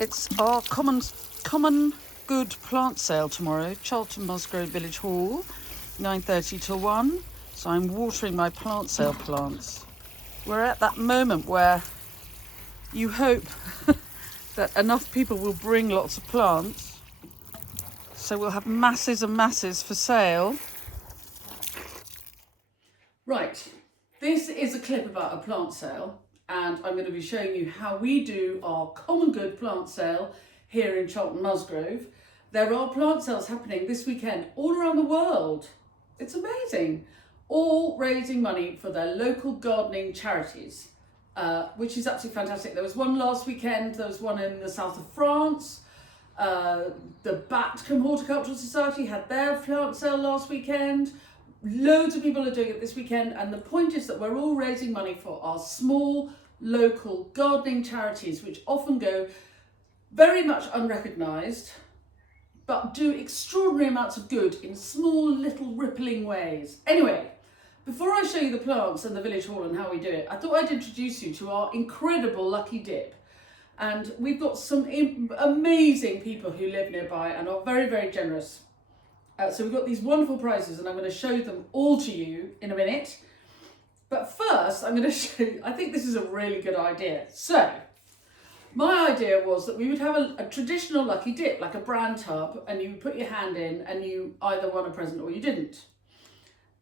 It's our common good plant sale tomorrow, Charlton Musgrove Village Hall, 9:30 till 1. So I'm watering my plant sale plants. We're at that moment where you hope that enough people will bring lots of plants. So we'll have masses and masses for sale. Right, this is a clip about a plant sale, and I'm going to be showing you how we do our common good plant sale here in Charlton Musgrove. There are plant sales happening this weekend all around the world. It's amazing. All raising money for their local gardening charities, which is absolutely fantastic. There was one last weekend, there was one in the south of France. The Batcombe Horticultural Society had their plant sale last weekend. Loads of people are doing it this weekend, and the point is that we're all raising money for our small local gardening charities, which often go very much unrecognised but do extraordinary amounts of good in small little rippling ways. Anyway, before I show you the plants and the village hall and how we do it, I thought I'd introduce you to our incredible lucky dip. And we've got some amazing people who live nearby and are very, very generous. So we've got these wonderful prizes, and I'm going to show them all to you in a minute. But first, I'm going to show you, I think this is a really good idea. So, my idea was that we would have a traditional lucky dip, like a bran tub, and you put your hand in and you either won a present or you didn't.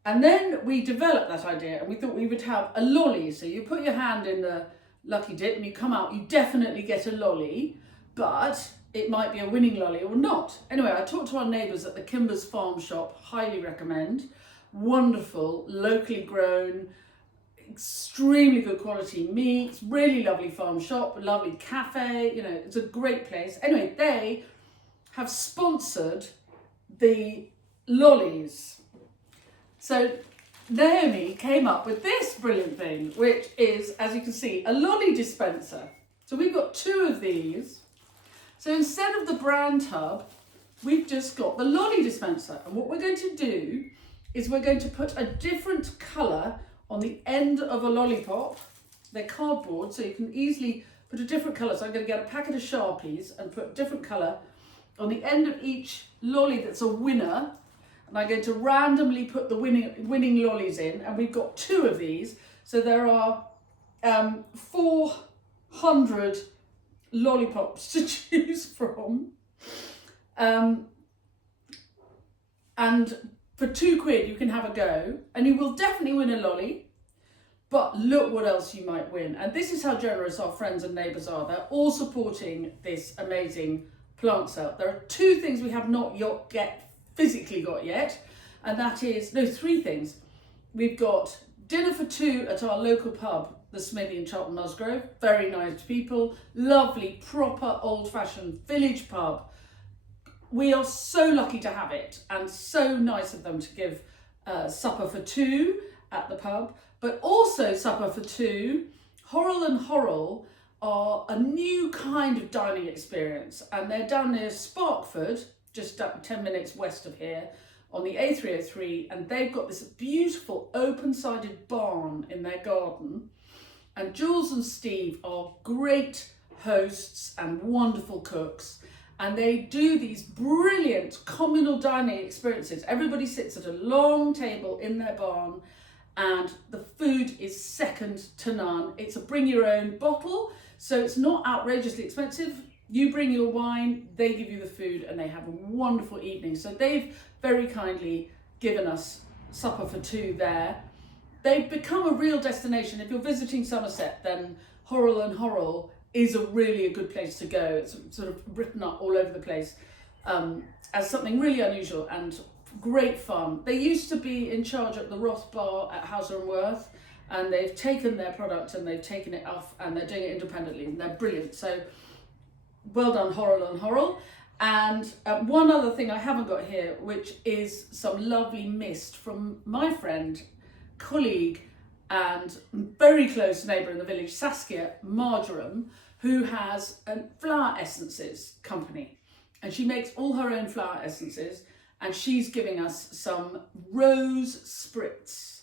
And then we developed that idea, and we thought we would have a lolly. So you put your hand in the lucky dip and you come out, you definitely get a lolly, but it might be a winning lolly or not. Anyway, I talked to our neighbours at the Kimber's Farm Shop, highly recommend. Wonderful, locally grown, extremely good quality meats, really lovely farm shop, lovely cafe, you know, it's a great place. Anyway, they have sponsored the lollies. So Naomi came up with this brilliant thing, which is, as you can see, a lolly dispenser. So we've got two of these. So instead of the bran tub, we've just got the lolly dispenser. And what we're going to do is we're going to put a different colour on the end of a lollipop. They're cardboard, so you can easily put a different colour. So I'm going to get a packet of Sharpies and put a different colour on the end of each lolly that's a winner. And I'm going to randomly put the winning lollies in. And we've got two of these. So there are 400 lollipops to choose from, and for £2 you can have a go, and you will definitely win a lolly. But look what else you might win, and this is how generous our friends and neighbours are. They're all supporting this amazing plant sale. There are two things we have not physically got yet, and that is, no, three things. We've got dinner for two at our local pub, the Smithy in Charlton Musgrove. Very nice people, lovely, proper old-fashioned village pub. We are so lucky to have it, and so nice of them to give supper for two at the pub, but also supper for two. Horrell and Horrell are a new kind of dining experience, and they're down near Sparkford, just up 10 minutes west of here, on the A303, and they've got this beautiful open-sided barn in their garden. And Jules and Steve are great hosts and wonderful cooks, and they do these brilliant communal dining experiences. Everybody sits at a long table in their barn, and the food is second to none. It's a bring your own bottle, so it's not outrageously expensive. You bring your wine, they give you the food, and they have a wonderful evening. So they've very kindly given us supper for two there. They've become a real destination. If you're visiting Somerset, then Horrell and Horrell is really a good place to go. It's sort of written up all over the place as something really unusual and great fun. They used to be in charge at the Roth Bar at Hauser and Worth, and they've taken their product and they've taken it off, and they're doing it independently, and they're brilliant. So well done, Horrell and Horrell. And one other thing I haven't got here, which is some lovely mist from my friend, colleague and very close neighbour in the village, Saskia Marjoram, who has a flower essences company, and she makes all her own flower essences, and she's giving us some rose spritz,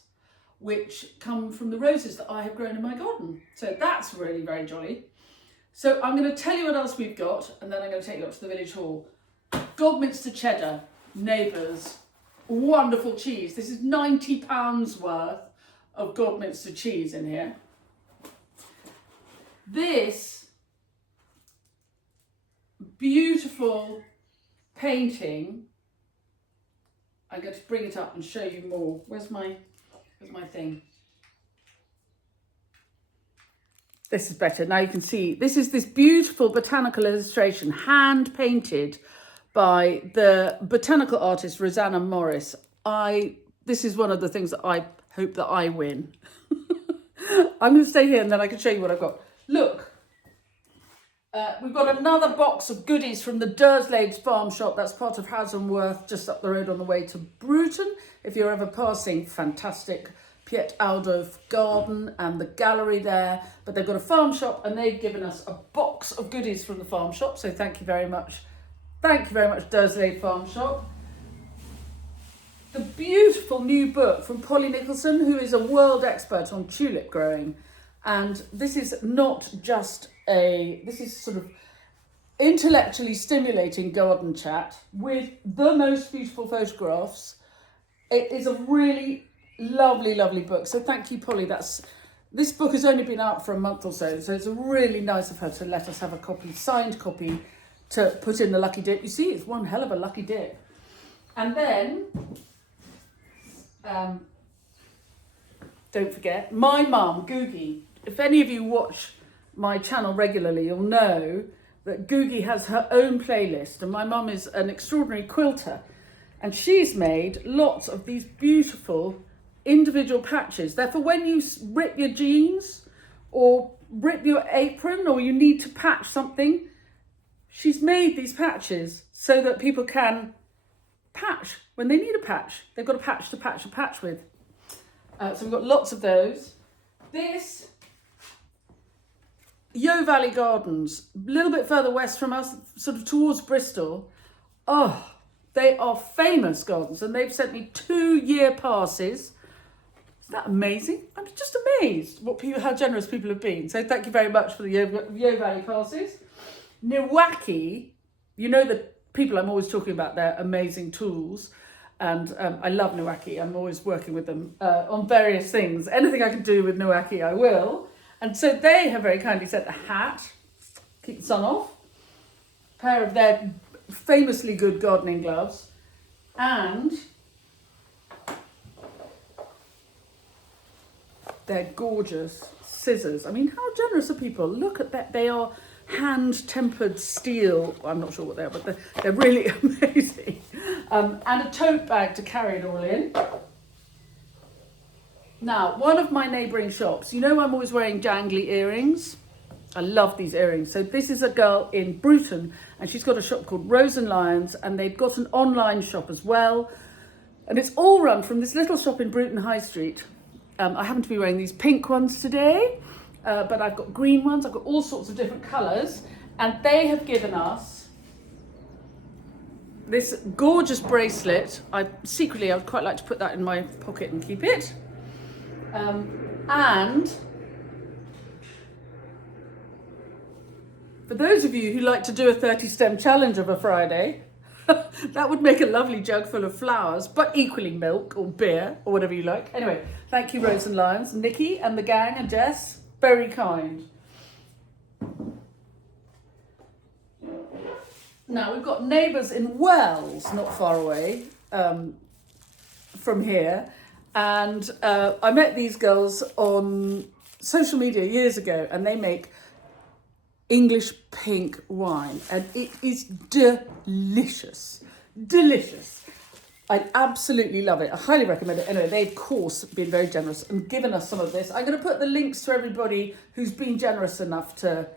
which come from the roses that I have grown in my garden. So that's really very jolly. So I'm going to tell you what else we've got, and then I'm going to take you up to the village hall. Godminster cheddar, Neighbours, wonderful cheese. This is £90 worth of Godminster cheese in here. This beautiful painting, I'm going to bring it up and show you more. Where's my thing? This is better. Now you can see, this is this beautiful botanical illustration, hand painted by the botanical artist Rosanna Morris. This is one of the things that I hope that I win. I'm going to stay here and then I can show you what I've got. Look, we've got another box of goodies from the Durslade's Farm Shop. That's part of Haslemworth, just up the road on the way to Bruton. If you're ever passing, fantastic Piet Aldorf garden and the gallery there. But they've got a farm shop and they've given us a box of goodies from the farm shop. So thank you very much. Thank you very much, Durslade Farm Shop. The beautiful new book from Polly Nicholson, who is a world expert on tulip growing. And this is not just this is sort of intellectually stimulating garden chat with the most beautiful photographs. It is a really lovely, lovely book. So thank you, Polly. This book has only been out for a month or so. So it's really nice of her to let us have a copy, signed copy, to put in the lucky dip. You see, it's one hell of a lucky dip. And then, don't forget, my mum, Googie. If any of you watch my channel regularly, you'll know that Googie has her own playlist. And my mum is an extraordinary quilter. And she's made lots of these beautiful individual patches. They're for when you rip your jeans or rip your apron or you need to patch something. She's made these patches so that people can patch when they need a patch. They've got a patch to patch a patch with. So we've got lots of those. This, Yeo Valley Gardens, a little bit further west from us, sort of towards Bristol. Oh, they are famous gardens and they've sent me 2-year passes. Isn't that amazing? I'm just amazed how generous people have been. So thank you very much for the Yeo Valley passes. Nowaki, you know the people I'm always talking about, their amazing tools. And I love Nowaki. I'm always working with them on various things. Anything I can do with Nowaki, I will. And so they have very kindly sent a hat, keep the sun off, a pair of their famously good gardening gloves, and they're gorgeous scissors. I mean, how generous are people? Look at that. They are hand-tempered steel. I'm not sure what they are, but they're really amazing. And a tote bag to carry it all in. Now, one of my neighbouring shops, you know I'm always wearing dangly earrings? I love these earrings. So this is a girl in Bruton, and she's got a shop called Rose and Lions, and they've got an online shop as well. And it's all run from this little shop in Bruton High Street. I happen to be wearing these pink ones today, but I've got green ones. I've got all sorts of different colours. And they have given us this gorgeous bracelet. Secretly, I would quite like to put that in my pocket and keep it. And for those of you who like to do a 30-stem challenge of a Friday, that would make a lovely jug full of flowers, but equally milk or beer or whatever you like. Anyway, thank you, Rose and Lions, Nikki and the gang and Jess, very kind. Now, we've got neighbours in Wells, not far away from here. And I met these girls on social media years ago, and they make English pink wine, and it is delicious. Delicious. I absolutely love it. I highly recommend it. Anyway, they've, of course, been very generous and given us some of this. I'm going to put the links to everybody who's been generous enough to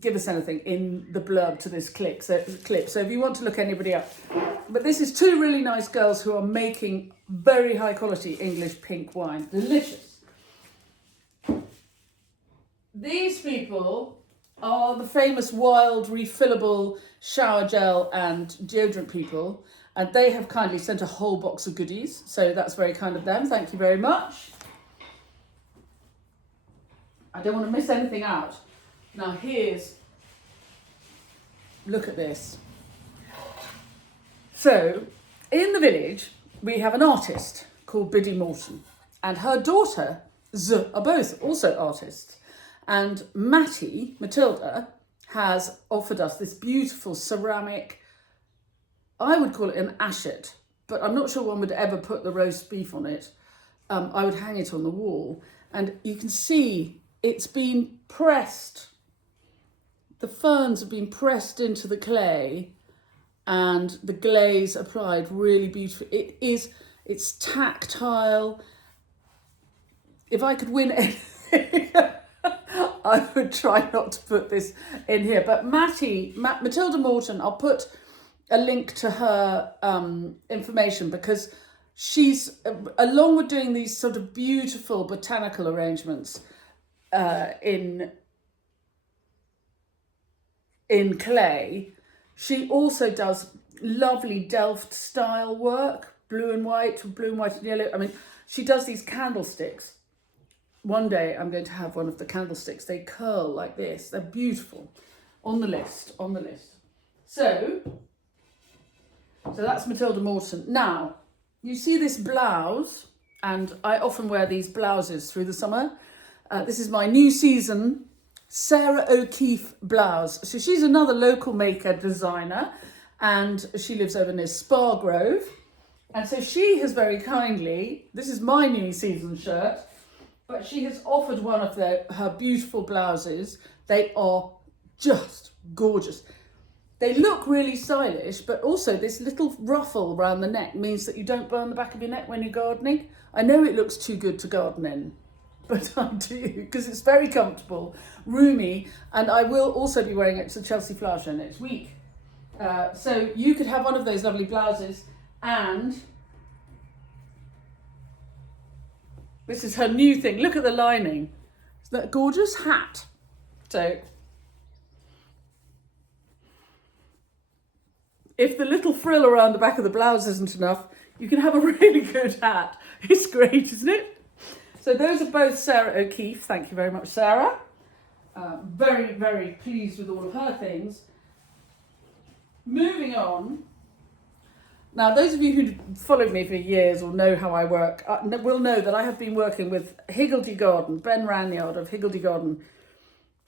give us anything in the blurb to this clip. So if you want to look anybody up. But this is 2 really nice girls who are making very high quality English pink wine. Delicious. These people are the famous Wild refillable shower gel and deodorant people, and they have kindly sent a whole box of goodies, so that's very kind of them. Thank you very much. I don't want to miss anything out. Now look at this. So, in the village, we have an artist called Biddy Morton, and her daughter are both also artists. And Matilda, has offered us this beautiful ceramic, I would call it an ashet, but I'm not sure one would ever put the roast beef on it. I would hang it on the wall, and you can see it's been pressed. The ferns have been pressed into the clay and the glaze applied really beautifully. It's tactile. If I could win anything, I would try not to put this in here. But Matilda Morton, I'll put a link to her information, because she's, along with doing these sort of beautiful botanical arrangements in clay, she also does lovely Delft style work, blue and white and yellow. I mean, she does these candlesticks. One day I'm going to have one of the candlesticks. They curl like this. They're beautiful. On the list. So that's Matilda Morton. Now, you see this blouse, and I often wear these blouses through the summer. This is my new season Sarah O'Keefe blouse. So she's another local maker designer, and she lives over near Spargrove. And so she has very kindly, this is my new season shirt, but she has offered one of her beautiful blouses. They are just gorgeous. They look really stylish, but also this little ruffle around the neck means that you don't burn the back of your neck when you're gardening. I know it looks too good to garden in, but I do, because it's very comfortable, roomy, and I will also be wearing it to the Chelsea Flower Show next week. So you could have one of those lovely blouses, and this is her new thing. Look at the lining. Isn't that gorgeous? Hat. So if the little frill around the back of the blouse isn't enough, you can have a really good hat. It's great, isn't it? So those are both Sarah O'Keefe. Thank you very much, Sarah. Very, very pleased with all of her things. Moving on. Now, those of you who followed me for years or know how I work will know that I have been working with Higgledy Garden, Ben Ranyard of Higgledy Garden,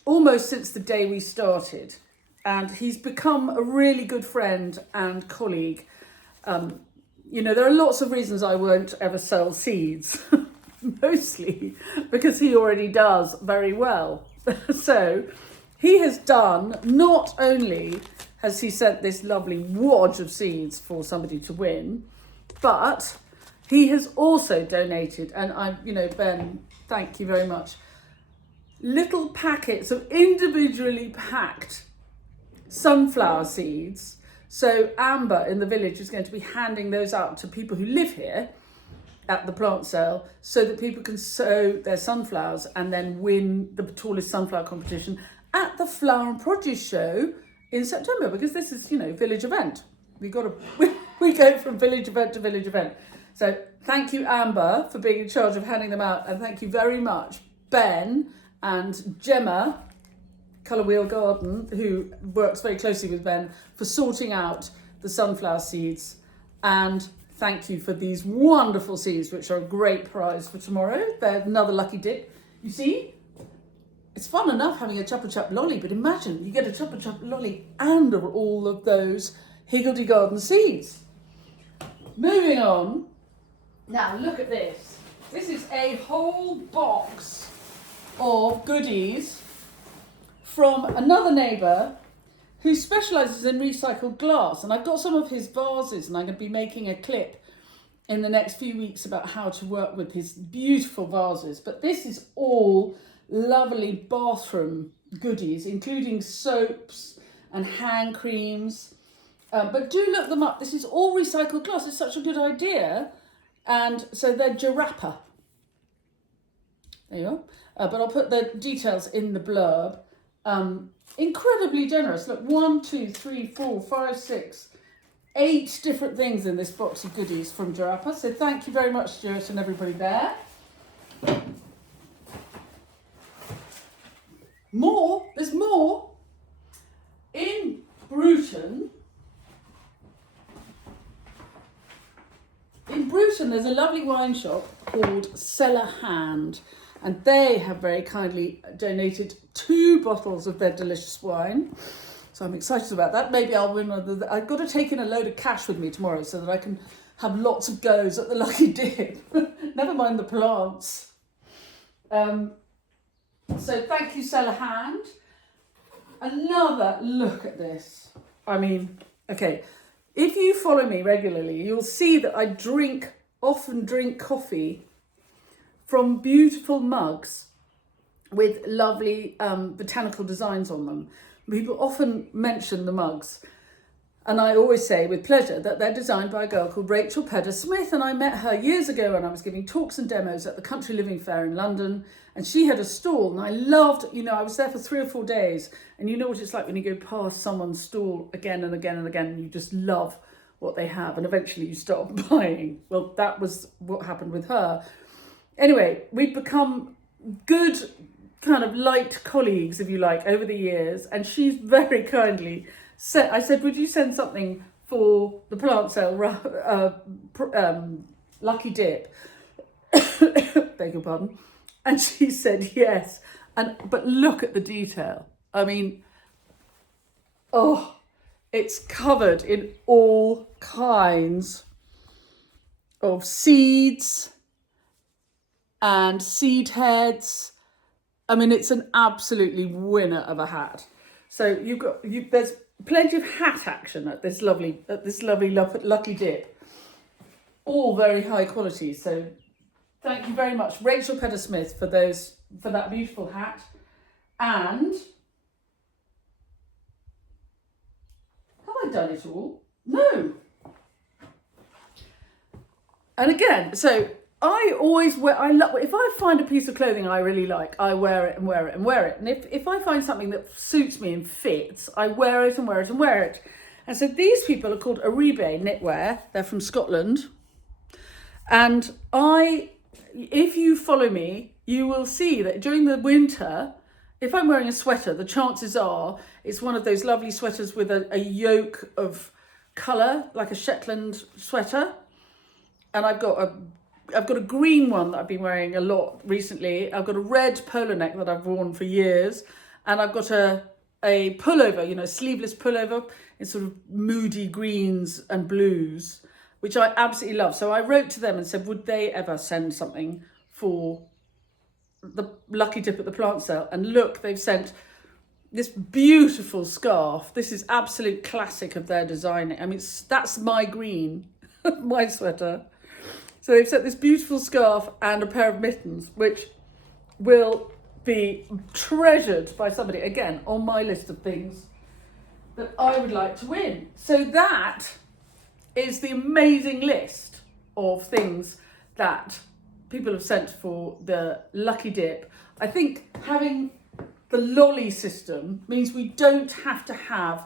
almost since the day we started. And he's become a really good friend and colleague. There are lots of reasons I won't ever sell seeds, mostly because he already does very well. So he has done, not only has he sent this lovely wad of seeds for somebody to win, but he has also donated, and Ben, thank you very much, little packets of individually packed sunflower seeds. So Amber in the village is going to be handing those out to people who live here at the plant sale, so that people can sow their sunflowers and then win the tallest sunflower competition at the Flower and Produce Show in September, because this is, village event. We go from village event to village event. So thank you, Amber, for being in charge of handing them out, and thank you very much, Ben and Gemma, Colour Wheel Garden, who works very closely with Ben, for sorting out the sunflower seeds. And thank you for these wonderful seeds, which are a great prize for tomorrow. They're another lucky dip. You see, it's fun enough having a Chuppa Chup lolly, but imagine you get a Chuppa Chup lolly and all of those Higgledy Garden seeds. Moving on. Now look at this. This is a whole box of goodies from another neighbour who specialises in recycled glass. And I've got some of his vases, and I'm going to be making a clip in the next few weeks about how to work with his beautiful vases. But this is all lovely bathroom goodies, including soaps and hand creams. But do look them up. This is all recycled glass. It's such a good idea. And so they're Jarappa. There you are. But I'll put the details in the blurb. Incredibly generous. Look, 1, 2, 3, 4, 5, 6, 8 different things in this box of goodies from Jarappa. So thank you very much, Stuart, and everybody there. There's more. In Bruton, there's a lovely wine shop called Cellar Hand, and they have very kindly donated 2 bottles of their delicious wine. So I'm excited about that. Maybe I'll win another. I've got to take in a load of cash with me tomorrow so that I can have lots of goes at the lucky dip. Never mind the plants. So thank you, Cellar Hand. Another look at this. I mean, okay, if you follow me regularly, you'll see that I often drink coffee from beautiful mugs with lovely botanical designs on them. People often mention the mugs, and I always say with pleasure that they're designed by a girl called Rachel Pedder Smith, and I met her years ago when I was giving talks and demos at the Country Living Fair in London, and she had a stall, and I loved, I was there for 3 or 4 days, and you know what it's like when you go past someone's stall again and again and again, and you just love what they have, and eventually you start buying. Well, that was what happened with her. Anyway, we've become good kind of light colleagues, if you like, over the years, and she's very kindly said, I said, would you send something for the plant sale lucky dip? Beg your pardon. And she said yes. But look at the detail. I mean, it's covered in all kinds of seeds and seed heads. I mean, it's an absolutely winner of a hat. So there's plenty of hat action at this lovely lucky dip. All very high quality. So thank you very much, Rachel Pedder Smith, for that beautiful hat. And have I done it all? No. And again, so I always wear, if I find a piece of clothing I really like, I wear it and wear it and wear it. And if I find something that suits me and fits, I wear it and wear it and wear it. And so these people are called Aribe Knitwear. They're from Scotland. And if you follow me, you will see that during the winter, if I'm wearing a sweater, the chances are it's one of those lovely sweaters with a yoke of colour, like a Shetland sweater. And I've got a green one that I've been wearing a lot recently. I've got a red polo neck that I've worn for years. And I've got a pullover, sleeveless pullover in sort of moody greens and blues, which I absolutely love. So I wrote to them and said, would they ever send something for the lucky dip at the plant sale? And look, they've sent this beautiful scarf. This is absolute classic of their design. I mean, that's my green, my sweater. So they've sent this beautiful scarf and a pair of mittens, which will be treasured by somebody, again, on my list of things that I would like to win. So that is the amazing list of things that people have sent for the lucky dip. I think having the lolly system means we don't have to have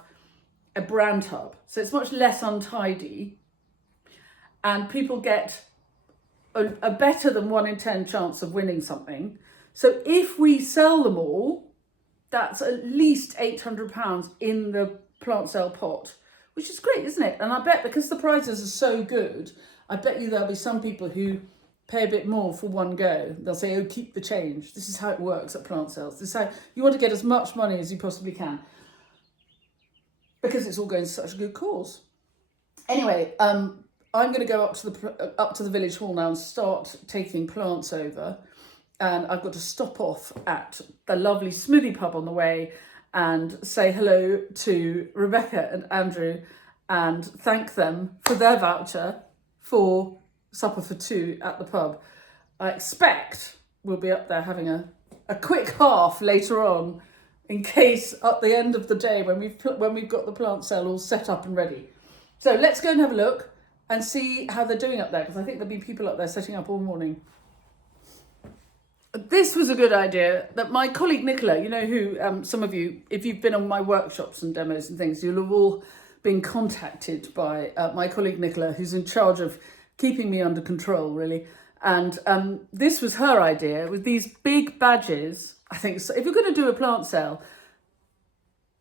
a brand hub. So it's much less untidy, and people get a better than 1 in 10 chance of winning something. So if we sell them all, that's at least £800 in the plant sale pot, which is great, isn't it? And I bet because the prizes are so good, I bet you there'll be some people who pay a bit more for one go. They'll say, oh, keep the change. This is how it works at plant sales. This is how you want to get as much money as you possibly can, because it's all going to such a good cause. Anyway, I'm going to go up to the village hall now and start taking plants over. And I've got to stop off at the lovely Smoothie Pub on the way and say hello to Rebecca and Andrew and thank them for their voucher for supper for 2 at the pub. I expect we'll be up there having a quick half later on, in case at the end of the day when we've got the plant sale all set up and ready. So let's go and have a look and see how they're doing up there, because I think there'll be people up there setting up all morning. This was a good idea that my colleague Nicola, who some of you, if you've been on my workshops and demos and things, you'll have all been contacted by my colleague Nicola, who's in charge of keeping me under control, really. And this was her idea, with these big badges I think so. If you're going to do a plant sale,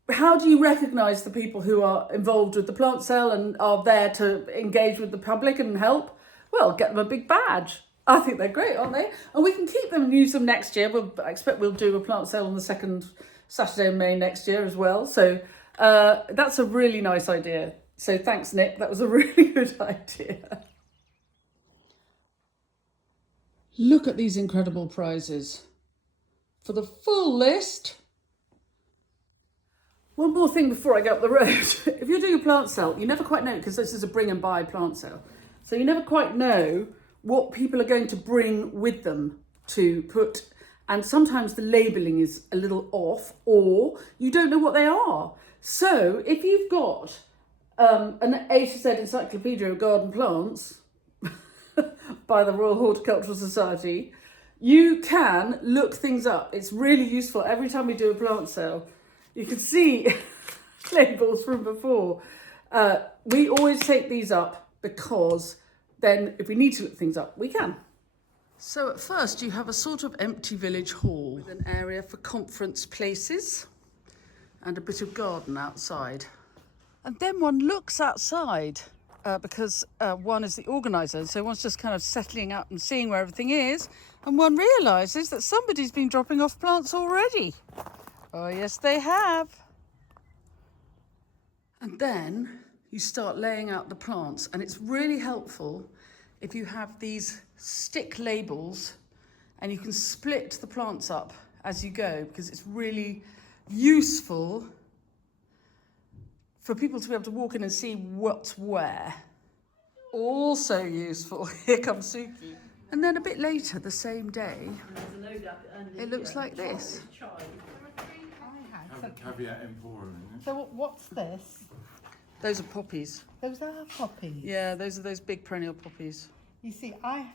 how do you recognise the people who are involved with the plant sale and are there to engage with the public and help? Well, get them a big badge. I think they're great, aren't they? And we can keep them and use them next year. I expect we'll do a plant sale on the second Saturday in May next year as well. So that's a really nice idea. So thanks, Nick. That was a really good idea. Look at these incredible prizes. For the full list. One more thing before I go up the road. If you're doing a plant sale, you never quite know, because this is a bring and buy plant sale. So you never quite know what people are going to bring with them to put. And sometimes the labelling is a little off, or you don't know what they are. So if you've got an A to Z encyclopedia of garden plants by the Royal Horticultural Society, you can look things up. It's really useful. Every time we do a plant sale, you can see labels from before. We always take these up because then if we need to look things up, we can. So at first you have a sort of empty village hall with an area for conference places and a bit of garden outside. And then one looks outside because one is the organiser, so one's just kind of settling up and seeing where everything is, and one realises that somebody's been dropping off plants already. Oh yes, they have. And then you start laying out the plants, and it's really helpful if you have these stick labels and you can split the plants up as you go, because it's really useful for people to be able to walk in and see what's where. Also useful, here comes Suki. And then a bit later, the same day, it looks like this. Caveat emporium. So what's this? Those are poppies. Those are poppies. Yeah, those are those big perennial poppies. You see, I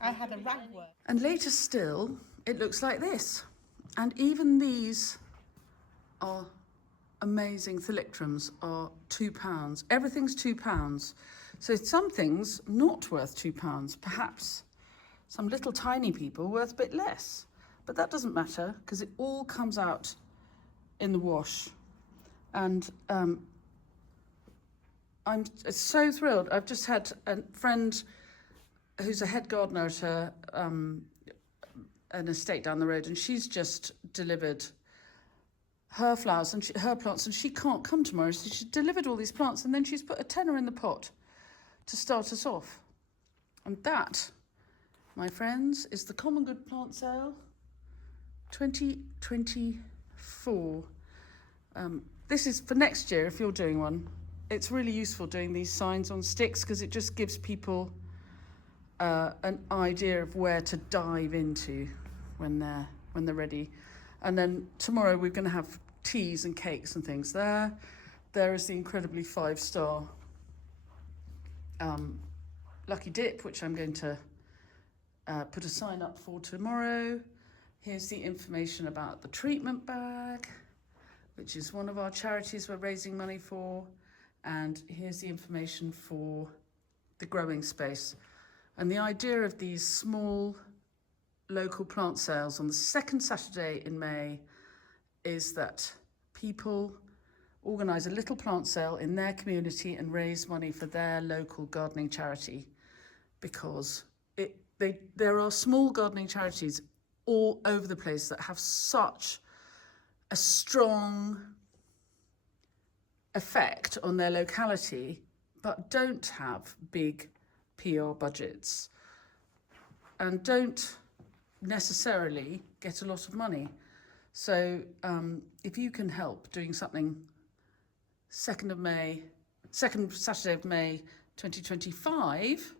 had a ragwort. And later still, it looks like this. And even these are amazing thalictrums are £2. Everything's £2. So some things not worth £2, perhaps some little tiny people worth a bit less. But that doesn't matter, because it all comes out in the wash. And I'm so thrilled. I've just had a friend who's a head gardener at an estate down the road, and she's just delivered her flowers and her plants, and she can't come tomorrow, so she delivered all these plants, and then she's put a tenner in the pot to start us off. And that, my friends, is the Common Good Plant Sale 2024. This is for next year if you're doing one. It's really useful doing these signs on sticks, because it just gives people an idea of where to dive into when they're ready. And then tomorrow we're going to have teas and cakes and things there. There is the incredibly 5-star Lucky Dip, which I'm going to put a sign up for tomorrow. Here's the information about the treatment bag, which is one of our charities we're raising money for. And here's the information for the growing space. And the idea of these small local plant sales on the second Saturday in May is that people organise a little plant sale in their community and raise money for their local gardening charity, because there are small gardening charities all over the place that have such a strong effect on their locality, but don't have big PR budgets and don't necessarily get a lot of money. So if you can help doing something second Saturday of May 2025,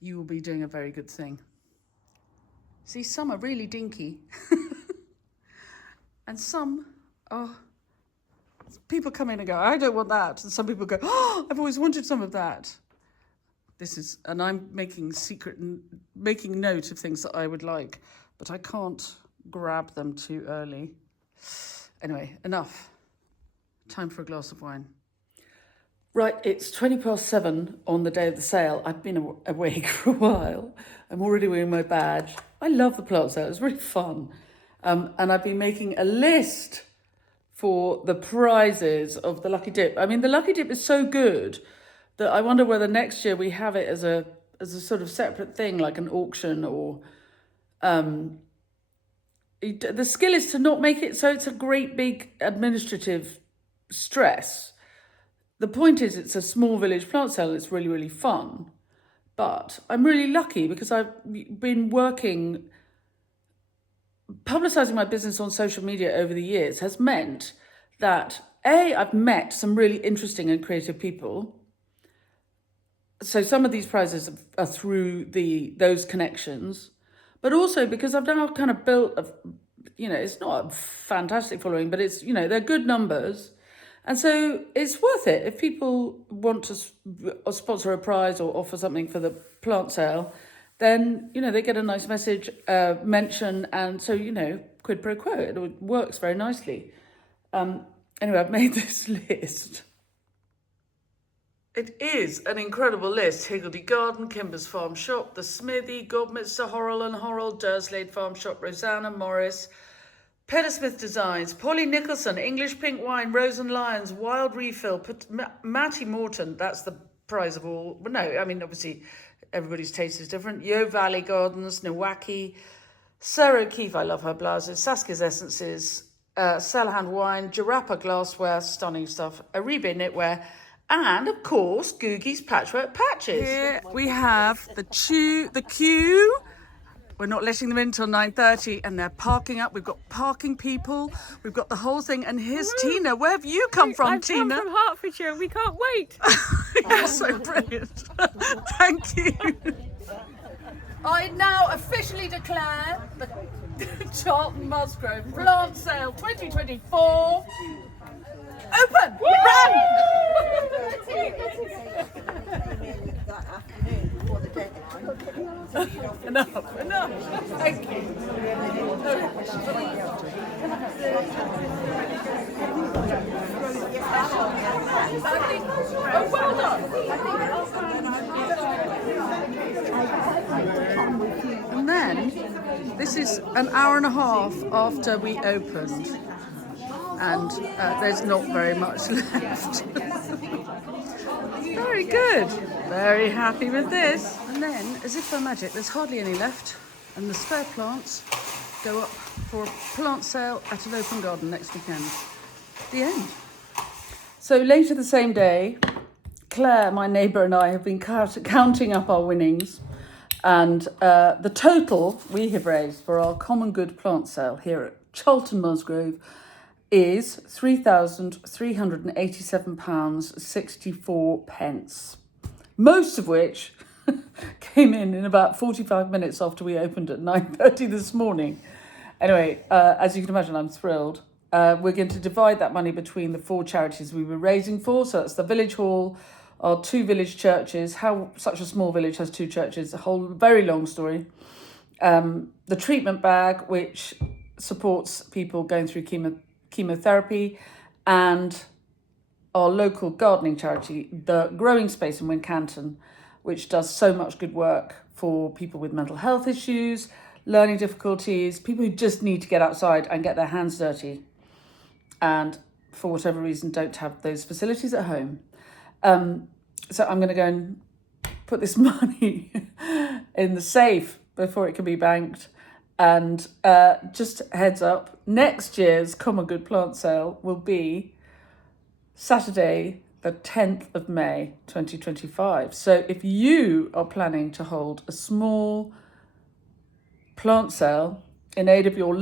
you will be doing a very good thing. See, some are really dinky and some are, people come in and go, I don't want that. And some people go, oh, I've always wanted some of that. And I'm making note of things that I would like, but I can't grab them too early. Anyway, enough. Time for a glass of wine. Right, it's 7:20 on the day of the sale. I've been awake for a while. I'm already wearing my badge. I love the plant sale. It's really fun. And I've been making a list for the prizes of the Lucky Dip. I mean, the Lucky Dip is so good that I wonder whether next year we have it as a sort of separate thing, like an auction, or the skill is to not make it so it's a great big administrative stress. The point is it's a small village plant sale and it's really, really fun. But I'm really lucky because I've been publicising my business on social media over the years has meant that I've met some really interesting and creative people. So some of these prizes are through those connections, but also because I've now kind of built it's not a fantastic following, but it's, they're good numbers. And so it's worth it. If people want to sponsor a prize or offer something for the plant sale, then, they get a nice message, mention, and so, quid pro quo. It works very nicely. Anyway, I've made this list. It is an incredible list. Higgledy Garden, Kimber's Farm Shop, The Smithy, Godminster, Horrell and Horrell, Durslade Farm Shop, Rosanna Morris, Pedersmith Designs, Polly Nicholson, English Pink Wine, Rose and Lions, Wild Refill, Matty Morton, that's the prize of all. But no, I mean, obviously, everybody's taste is different. Yo Valley Gardens, Nowaki, Sarah O'Keefe, I love her blouses, Saskia's Essences, Salahand Wine, Jarappa Glassware, stunning stuff, Aribe Knitwear, and, of course, Googie's Patchwork Patches. Here we have the queue. We're not letting them in until 9:30, and they're parking up. We've got parking people. We've got the whole thing. And here's Tina. Where have you come from, Tina? I've come from Hertfordshire. We can't wait. You're so brilliant. Thank you. I now officially declare the Charlton Musgrove Plant Sale 2024 open. Run! Enough. Thank you. Oh, well done. And then, this is an hour and a half after we opened, and there's not very much left. Very good. Very happy with this. And then, as if by magic, there's hardly any left, and the spare plants go up for a plant sale at an open garden next weekend. The end. So later the same day, Claire, my neighbour, and I have been counting up our winnings, and the total we have raised for our common good plant sale here at Charlton Musgrove is £3,387.64, most of which came in about 45 minutes after we opened at 9:30 this morning. Anyway, as you can imagine, I'm thrilled. We're going to divide that money between the 4 charities we were raising for. So that's the Village Hall, our 2 village churches. How such a small village has 2 churches, a whole very long story. The treatment bag, which supports people going through chemotherapy, and our local gardening charity, the Growing Space in Wincanton, which does so much good work for people with mental health issues, learning difficulties, people who just need to get outside and get their hands dirty, and for whatever reason don't have those facilities at home. So I'm going to go and put this money in the safe before it can be banked. And just heads up, next year's Common Good Plant Sale will be Saturday, the 10th of May, 2025. So if you are planning to hold a small plant sale in aid of your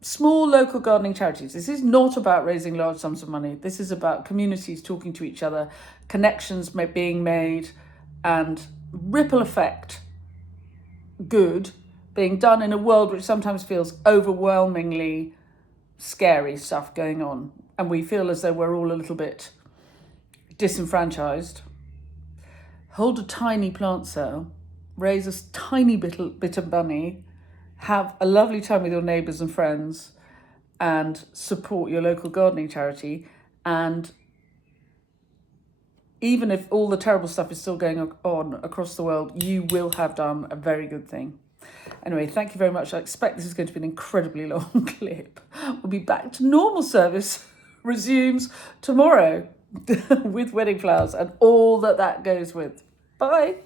small local gardening charities, this is not about raising large sums of money. This is about communities talking to each other, connections being made, and ripple effect good being done in a world which sometimes feels overwhelmingly scary stuff going on. And we feel as though we're all a little bit disenfranchised. Hold a tiny plant sale, raise a tiny bit of money, have a lovely time with your neighbours and friends, and support your local gardening charity. And even if all the terrible stuff is still going on across the world, you will have done a very good thing. Anyway, thank you very much. I expect this is going to be an incredibly long clip. We'll be back to normal service, resumes tomorrow with wedding flowers and all that goes with. Bye.